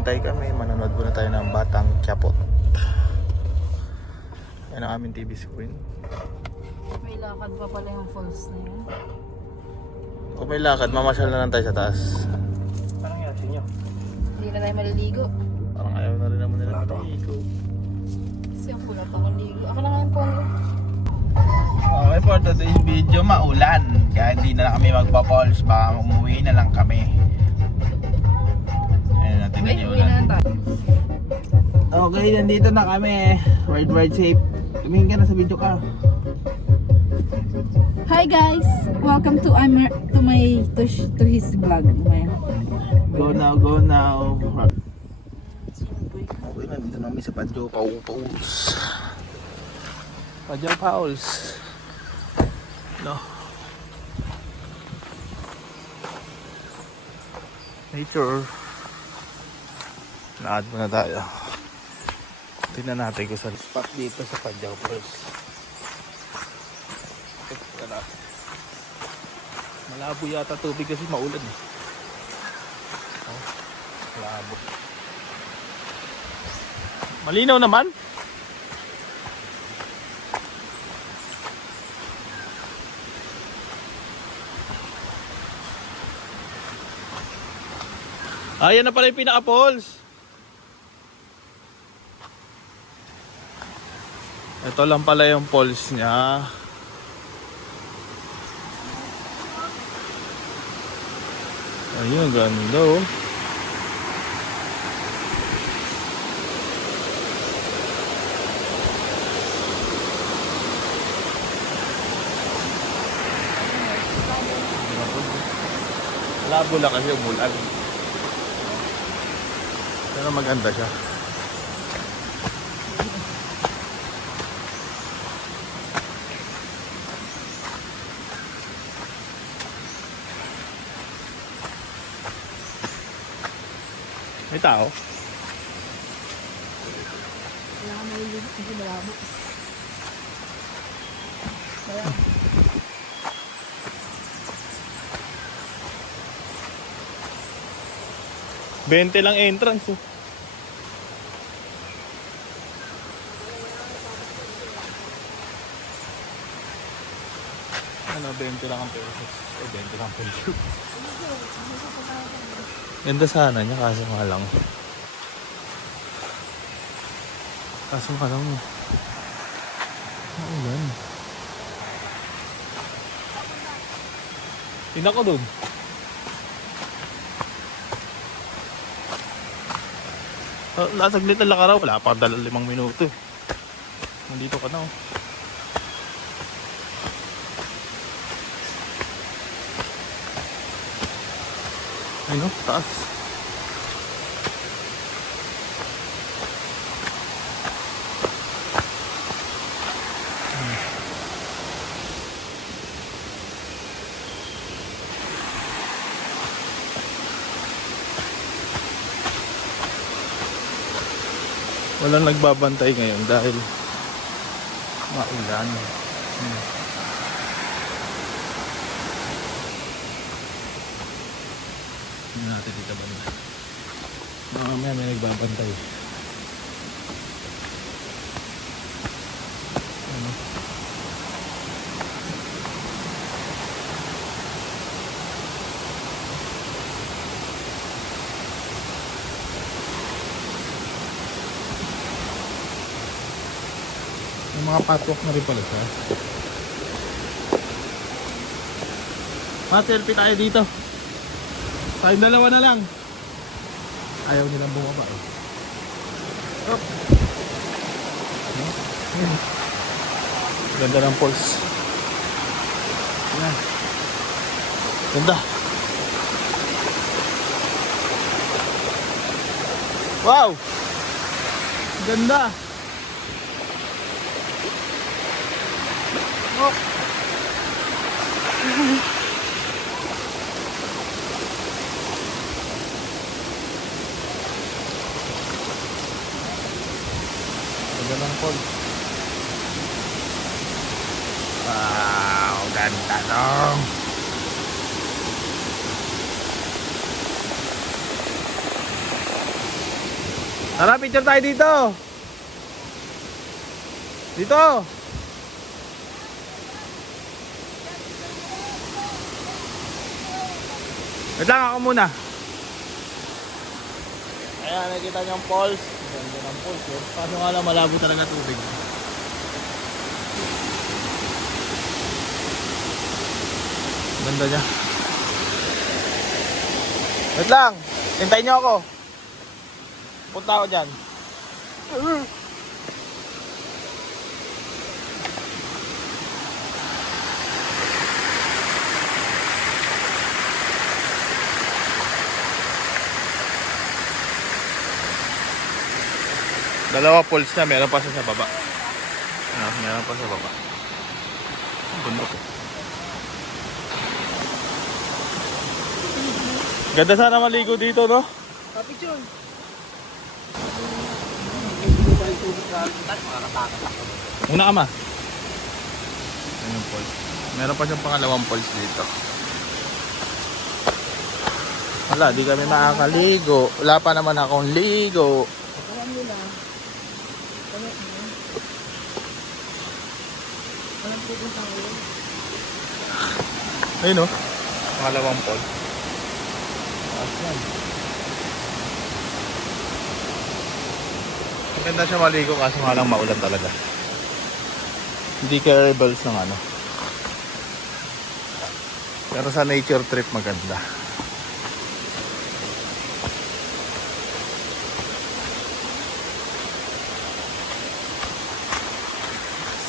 maghihintay kami, manonood muna tayo ng Batang Quiapo. Yan ang aming TV screen. May lakad pa pala yung falls na yun. Kung may lakad, mamasyal na lang tayo sa taas. Parang yan, sinyo. Hindi na tayo maliligo. Parang ayaw na rin naman nila maligo. Kasi ang kulat ako ligo. Ako na nga yung polo. Okay, for today's video, maulan. Kaya hindi na lang kami magpa-falls. Baka umuwi na lang kami. Ayun natin na yung ulan. Okay, nandito na kami. Ride safe. Tumingin ka na sa video ka. Hi guys! Welcome to his vlog. Go now. Okay, nandito namin sa Padyo Pauls. Padyo Pauls. No. Nature. Na-add muna tayo. Tingnan natin kung saan spot dito sa Padyo Pauls. Malabo yata tubig kasi maulan eh. Oh, malabo. Malinaw naman. Ayan na pala yung pinaka-falls. Ito lang pala yung falls niya. Ayun, ganda oh. Labo lang kasi umulan. Pero maganda siya. May tao? Wala ka maliligo kasi malabo. Kaya... 20 lang entrance oh. Ano, 20 lang ang pesos. 20 lang po yun. Ganda sana niya kaso nga lang. Maulan. Tingnan ko doon. Nasaglit na lang araw, wala pa 5 minuto eh. Nandito ka na oh. Ay no, taas. Walang nagbabantay ngayon dahil maulan. Hindi natin dito banda. Mamaya may nagbabantay. Ano? Yung mga patwalk na rin pala siya. Selfie tayo dito. Tayong dalawa na lang. Ayaw nilang bumaba eh. Oh. Ganda ng falls. Yan. Ganda. Wow! Ganda. Oh. Ganda ng falls. Wow, ganda dong. Tara, picture tayo dito. Dito. Wait lang ako muna. Ayan, nakikita niyo ang falls. Ganda ng falls eh. Kaso nga lang malabo talaga tubig. Ganda niya. Wait lang. Hintayin niyo ako. Punta ako dyan. Dalawa pools na, meron pa siya sa baba. Meron pa sa baba. Ang bundok eh. Ganda sana maligo dito, no? Kapityon. Una ka ma. Ayan yung falls. Meron pa siyang pangalawang falls dito. Wala, di kami makakaligo. Wala pa naman akong ligo. Alam nila. Alam po kung tayo. Ayun, no? Pangalawang falls. Ayan. Maganda siya maligo kaso nga lang maulan talaga. Hindi kaya rebels ng ano. Pero sa nature trip maganda.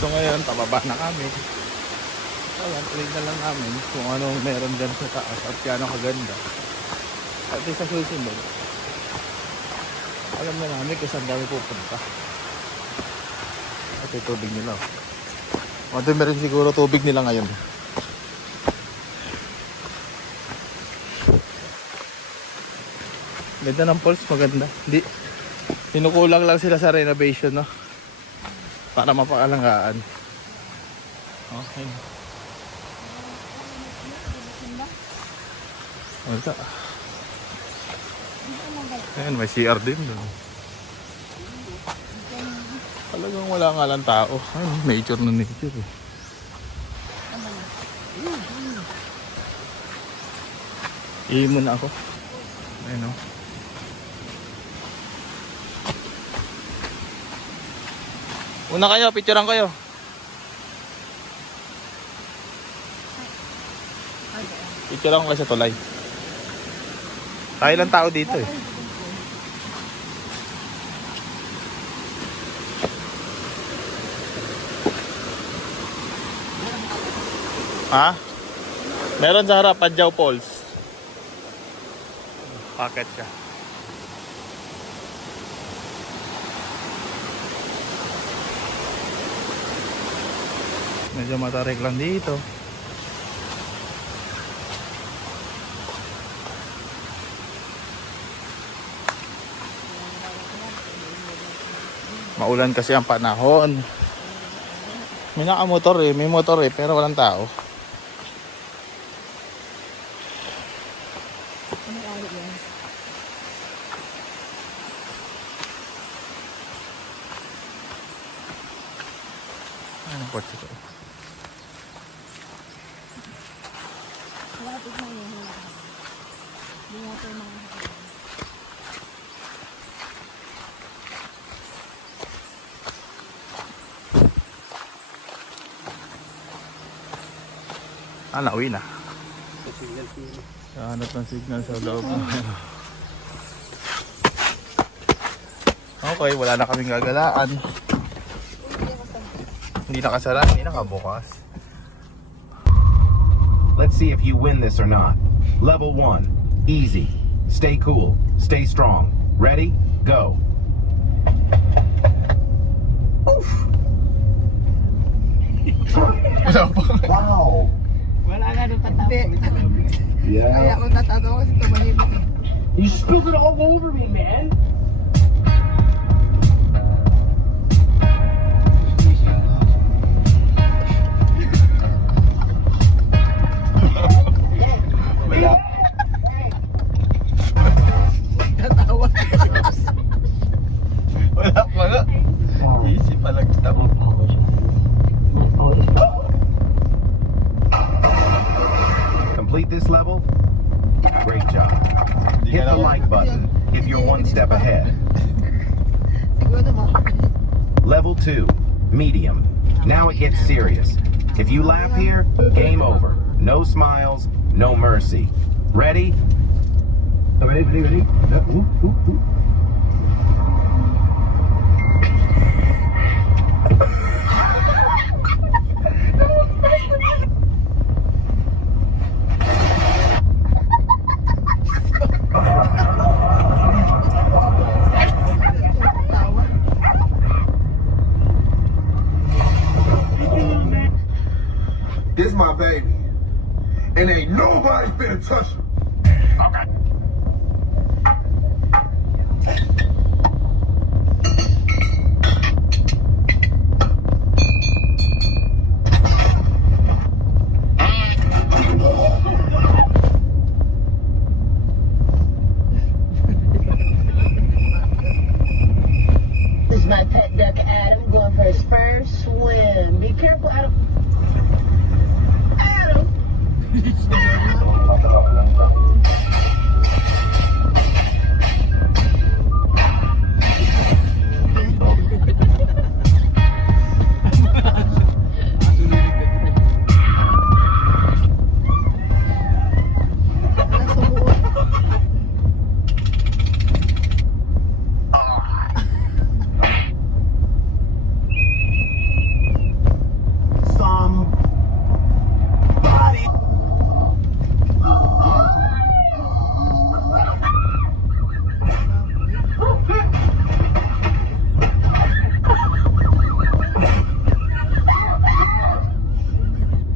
So ngayon, pababa na kami. Ayan, tuloy na lang namin kung anong meron dyan sa taas at kano kaganda. At sa susunod, alam na namin kung saan kami pupunta. At yung tubig nila. Doon meron siguro tubig nila ngayon. Ganda ng falls, maganda. Hindi, sinukulang lang sila sa renovation, no? Para mapakalangaan. Okay. Wala. Ayan, may CR din doon. Talagang wala nga lang tao. Ayun, nature na nature eh. Iimo na ako. Ayun o. Una kayo, picturean kayo. Picturean ko kayo sa tulay. Tayo lang tao dito eh. Ha? Meron sa harap, Padjaw Falls. Packet siya. Medyo matarik lang dito. Maulan kasi ang panahon. May nakamotor eh, may motor eh, pero walang tao. Anong kotse ko? Malapit na yun. Hindi nga ito mga Nauwi na. Hanap ng signal sa loob. Okay, wala na kaming gagalaan. Hindi nakasara, hindi nakabukas. Let's see if you win this or not. Level 1. Easy. Stay cool. Stay strong. Ready? Go. Oof. Wow. Wala nga doon tatapos. Yeah. Kaya ako natatawa kasi tumahimik. You spilled it all over me, man. Natawa. complete this level? Great job. Hit the like button if you're one step ahead. Siguro naman. Level 2, medium. Now it gets serious. If you laugh here, game over. No smiles, no mercy. Ready? Ready. This my baby. And ain't nobody finna touch him. Okay. This is my pet duck Adam going for his first swim. Be careful, Adam. Adam! Wala sumuot. Somebody.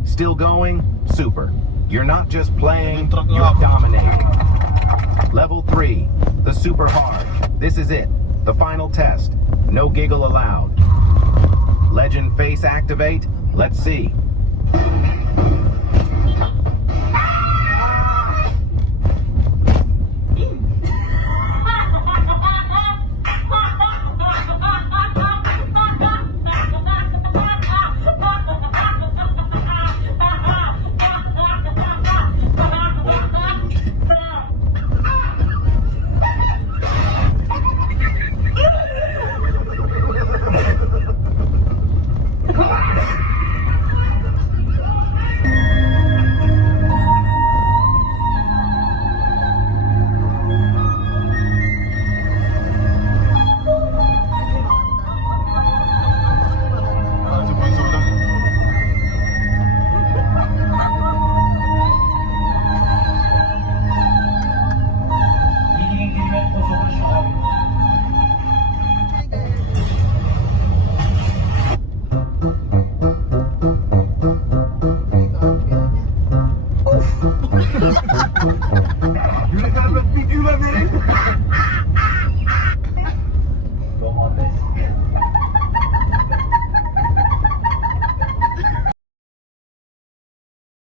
Still going? Super. You're not just playing, you're dominating. Level 3, the super hard. This is it, the final test. No giggle allowed. Legend face activate? Let's see. You the kind of people you love it.